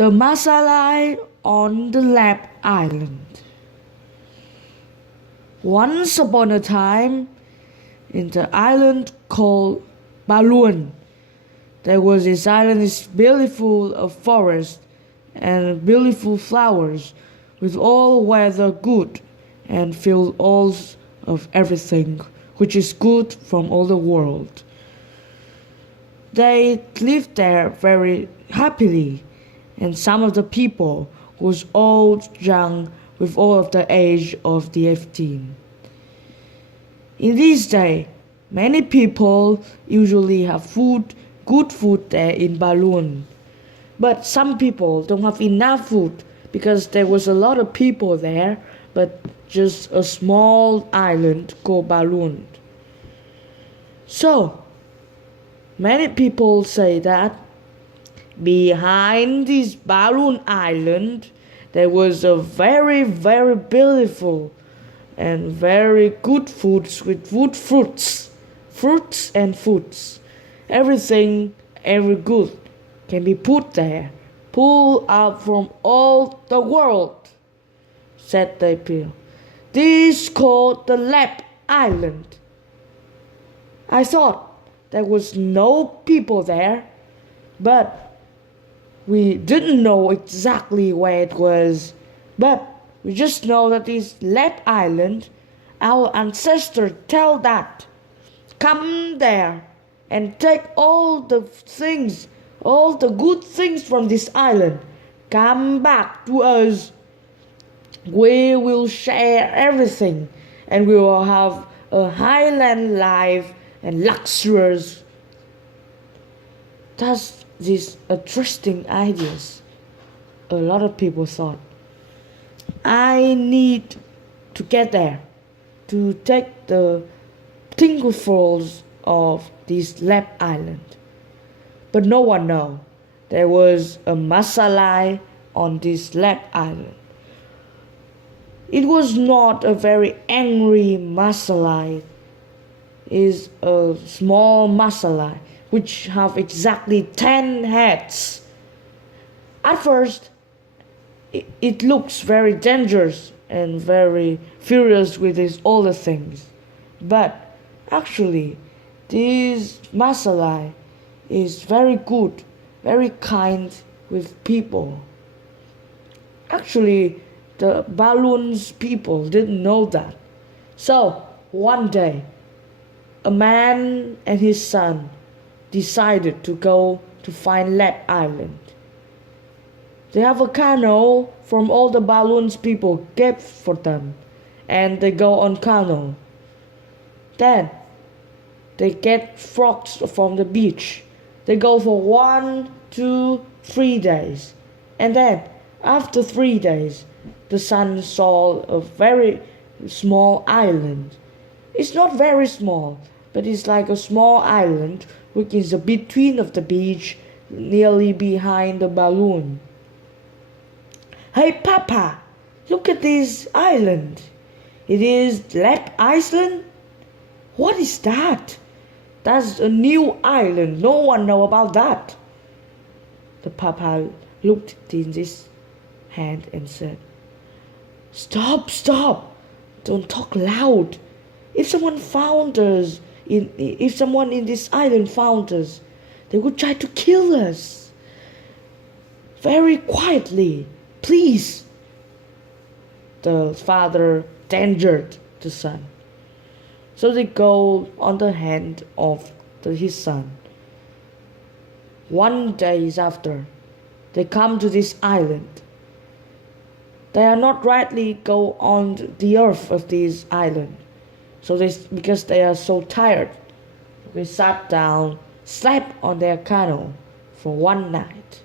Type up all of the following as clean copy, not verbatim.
The masalai on the Lep Island. Once upon a time, in the island called Balloon, there was this island is beautiful of forest and beautiful flowers, with all weather good, and filled all of everything which is good from all the world. They lived there very happily, and some of the people was old, young, with all of the age of the 18. In this day, many people usually have food, good food there in Balloon. But some people don't have enough food because there was a lot of people there, but just a small island called Balloon. So, many people say that behind this Balloon Island, there was a very, very beautiful and very good foods with good fruits and foods. Everything, every good can be put there, pulled out from all the world, said the people. This is called the Lep Island. I thought there was no people there, but we didn't know exactly where it was, but we just know that this Lep Island, our ancestors tell that. Come there and take all the things, all the good things from this island. Come back to us. We will share everything, and we will have a highland life and luxurious. That's these interesting ideas. A lot of people thought, I need to get there to take the tinglefuls of this Lep Island. But no one knows there was a masalai on this Lep Island. It was not a very angry masalai. It is a small masalai which have exactly 10 heads. At first, it looks very dangerous and very furious with these other things. But actually, this masalai is very good, very kind with people. Actually, the Balloon's people didn't know that. So, one day, a man and his son decided to go to find Lep Island. They have a canoe from all the Balloon's people gave for them, and they go on canoe. Then they get frogs from the beach. They go for 1, 2, 3 days, and then after 3 days, the son saw a very small island. It's not very small, but it's like a small island which is between of the beach, nearly behind the Balloon. Hey Papa, look at this island. It is Lep Island? What is that? That's a new island. No one know about that. The Papa looked in this hand and said, Stop. Don't talk loud. If someone in this island found us, they would try to kill us. Very quietly, please. The father endangered the son. So they go on the hand of his son. 1 day after, they come to this island. They are not rightly go on the earth of this island. So because they are so tired, they sat down, slept on their canoe for 1 night.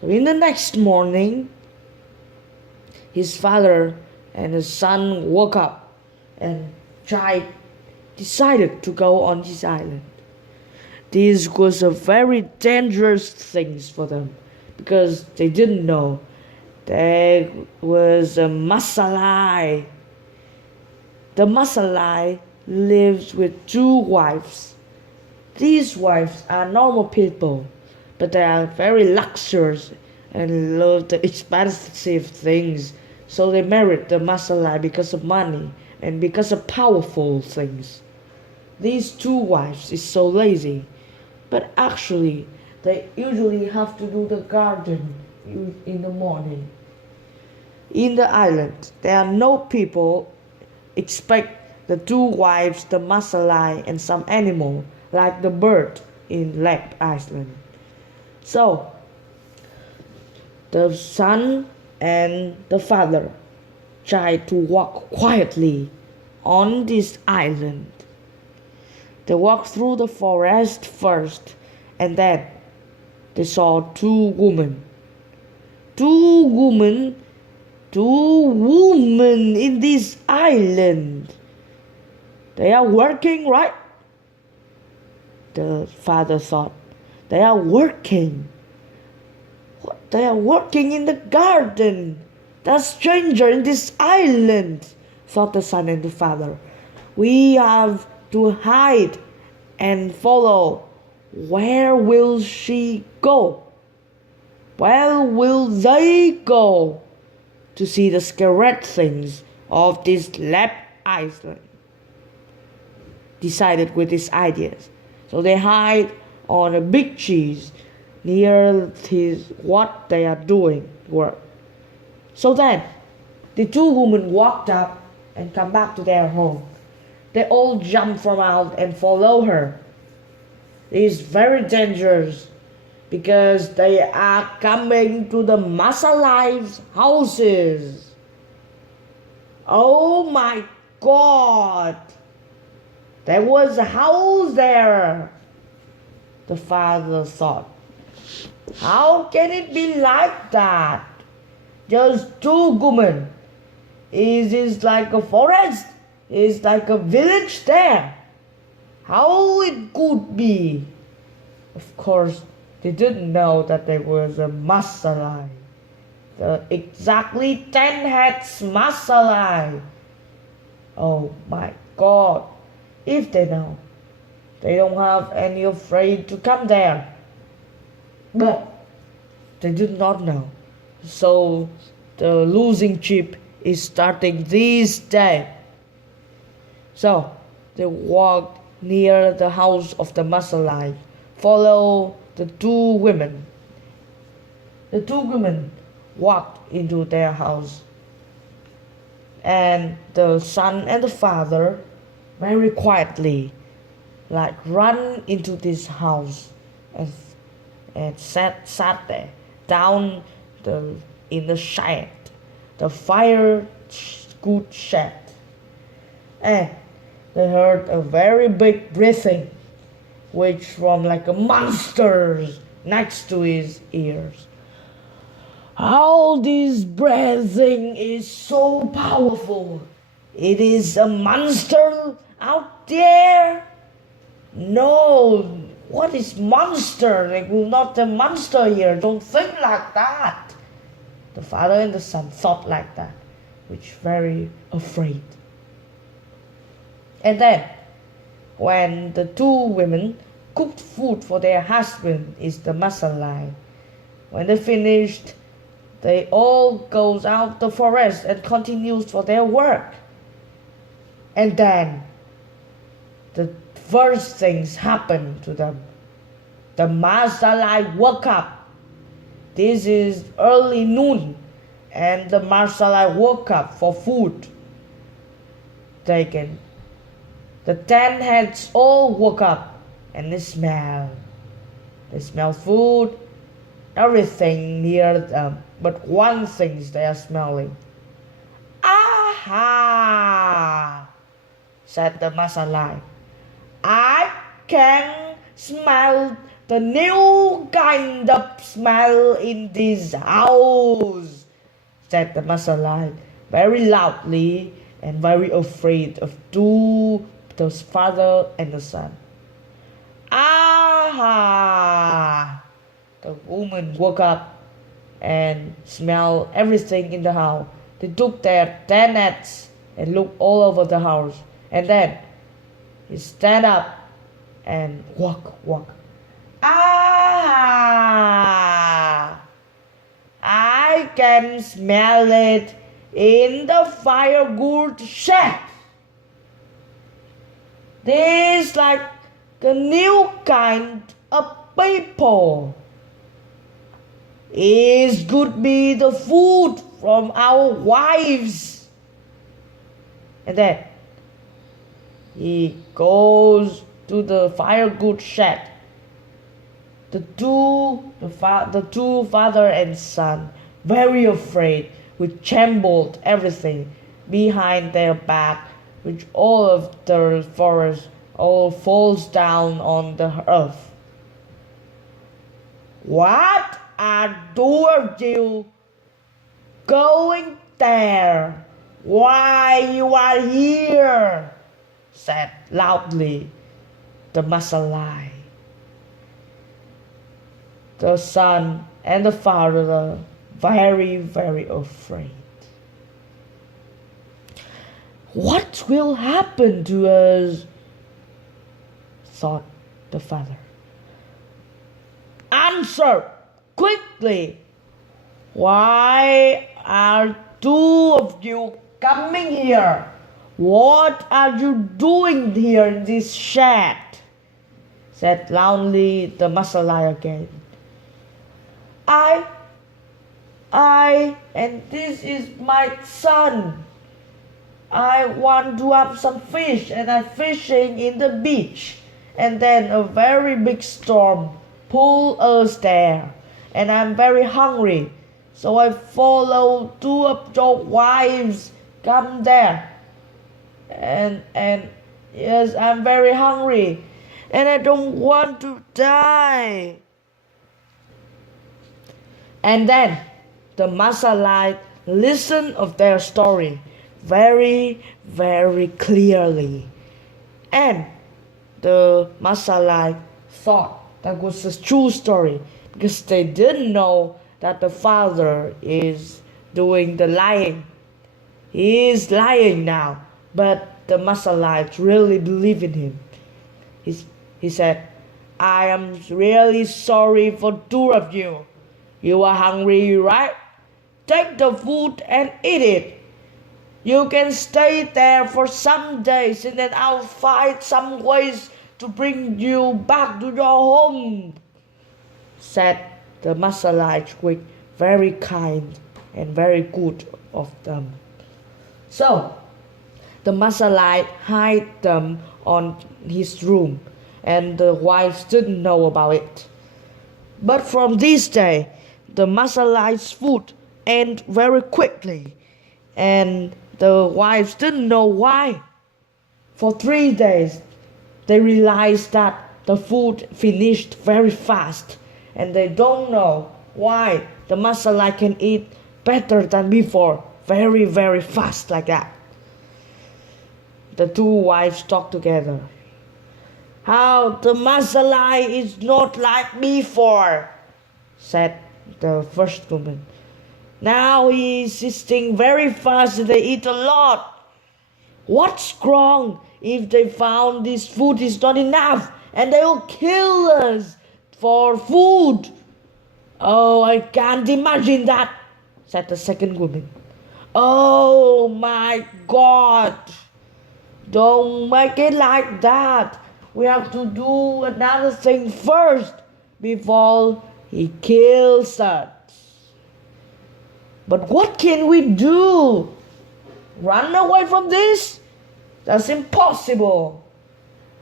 So in the next morning, his father and his son woke up and decided to go on this island. This was a very dangerous thing for them because they didn't know there was a masalai. The masalai lives with 2 wives. These wives are normal people, but they are very luxurious and love the expensive things. So they married the masalai because of money and because of powerful things. These two wives is so lazy, but actually they usually have to do the garden in the morning. In the island, there are no people except the two wives, the masalai, and some animal like the bird in Lep Island. So the son and the father tried to walk quietly on this island. They walked through the forest first, and then they saw two women. Two women in this island. They are working, right? The father thought. They are working. What? They are working in the garden. They're strangers in this island, thought the son and the father. We have to hide and follow. Where will she go? Where will they go? To see the scarlet things of this Lep Island. Decided with these ideas. So they hide on a big trees near what they are doing work. So then the two women walked up and come back to their home. They all jump from out and follow her. It is very dangerous because they are coming to the masalai's houses. Oh my God! There was a house there. The father thought, how can it be like that? Just two women. It is like a forest. It's like a village there. How it could be? Of course, they didn't know that there was a masalai. The exactly 10 heads masalai. Oh my God. If they know, they don't have any afraid to come there. But they did not know. So the losing chip is starting this day. So they walked near the house of the masalai, follow the two women. The two women walked into their house, and the son and the father very quietly run into this house and sat there down in the shed, the fire good shed, and they heard a very big breathing which from like a monster next to his ears. How this breathing is so powerful. It is a monster out there? No, what is monster? Like, we're not a monster here. Don't think like that. The father and the son thought like that, which very afraid. And then, when the two women cooked food for their husband, is the masalai. When they finished, they all goes out the forest and continues for their work. And then the first things happened to them. The masalai woke up. This is early noon, and the masalai woke up for food. The 10 heads all woke up and they smell. They smell food, everything near them. But one thing they are smelling. Aha! Said the masalai. I can smell the new kind of smell in this house, said the masalai, very loudly and very afraid of the father and the son. Aha! The woman woke up and smelled everything in the house. They took their 10 nets and looked all over the house. And then he stand up and walk. Ah! can smell it in the firewood shed. This like a new kind of people. It could be the food from our wives. And then he goes to the firewood shed. The two father and son, very afraid, which trembled everything behind their back, which all of the forest all falls down on the earth. What are two of you going there? Why you are here? Said loudly the masalai. The son and the father very, very afraid. What will happen to us? Thought the father. Answer quickly. Why are two of you coming here? What are you doing here in this shed? Said loudly the masalai again. And this is my son. I want to have some fish and I'm fishing in the beach. And then a very big storm pulled us there. And I'm very hungry. So I follow two of your wives come there. And yes, I'm very hungry. And I don't want to die. And then the masalai listened of their story very, very clearly. And the masalai thought that was a true story because they didn't know that the father is doing the lying. He is lying now, but the masalai really believe in him. He said, I am really sorry for two of you. You are hungry, right? Take the food and eat it. You can stay there for some days and then I'll find some ways to bring you back to your home, said the masalai quick, very kind and very good of them. So the masalai hid them on his room and the wives didn't know about it. But from this day, the masalai's food ended very quickly, and the wives didn't know why. For 3 days, they realized that the food finished very fast, and they don't know why the masalai can eat better than before, very, very fast like that. The two wives talked together. How the masalai is not like before, said the first woman. Now he is eating very fast and they eat a lot. What's wrong if they found this food is not enough and they will kill us for food? Oh, I can't imagine that, said the second woman. Oh my God, don't make it like that. We have to do another thing first before he kills us. But what can we do? Run away from this? That's impossible.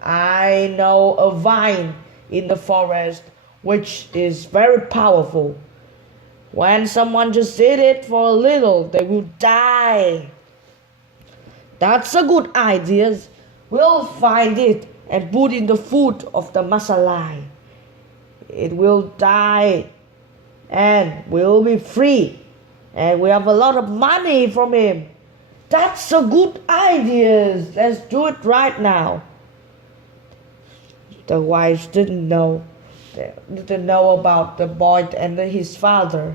I know a vine in the forest which is very powerful. When someone just eat it for a little, they will die. That's a good idea. We'll find it and put in the food of the masalai. It will die and we'll be free. And we have a lot of money from him. That's a good idea. Let's do it right now. The wives didn't know about the boy and his father.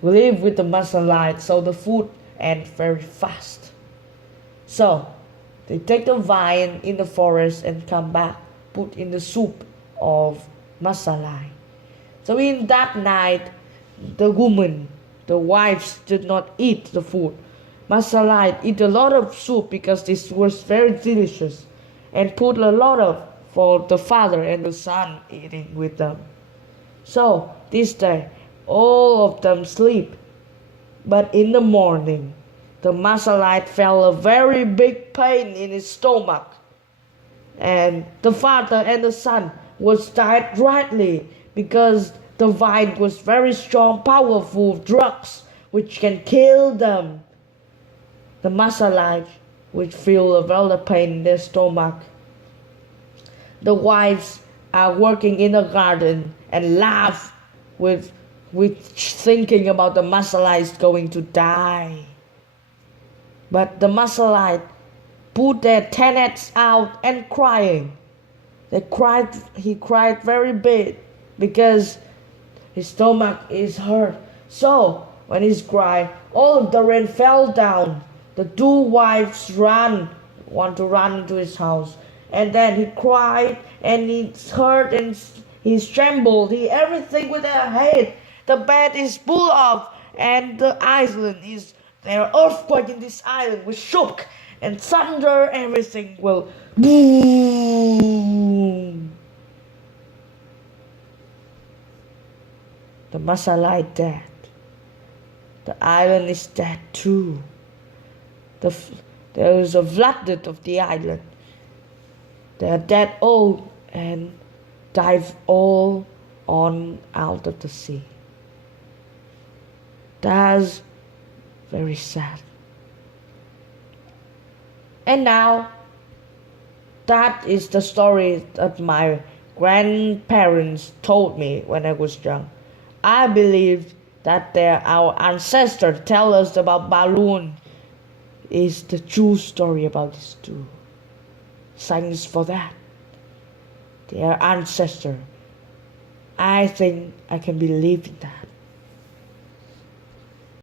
We live with the masalai, so the food ends very fast. So they take the vine in the forest and come back, put in the soup of masalai. So in that night, the the wives did not eat the food. Masalai eat a lot of soup because this was very delicious, and put a lot of for the father and the son eating with them. So this day all of them sleep, but in the morning the Masalite felt a very big pain in his stomach, and the father and the son was died rightly because the wine was very strong, powerful drugs which can kill them. The Masalite would feel a very pain in their stomach. The wives are working in the garden and laugh with thinking about the Masalite going to die. But the Masalite put their tenets out and crying. He cried very big because his stomach is hurt. So when he cried, all of the rain fell down. The two wives want to run into his house. And then he cried and he's hurt and he's trembled. Everything with their head. The bed is full of, and the island is, there are earthquake in this island will shook and thunder, everything will boom. The masalai dead. The island is dead too. There is a flood of the island. They are dead all and dive all on out of the sea. That's very sad. And now, that is the story that my grandparents told me when I was young. I believe that our ancestors tell us about balloon is the true story about this too. Thanks for that. Their ancestor. I think I can believe in that.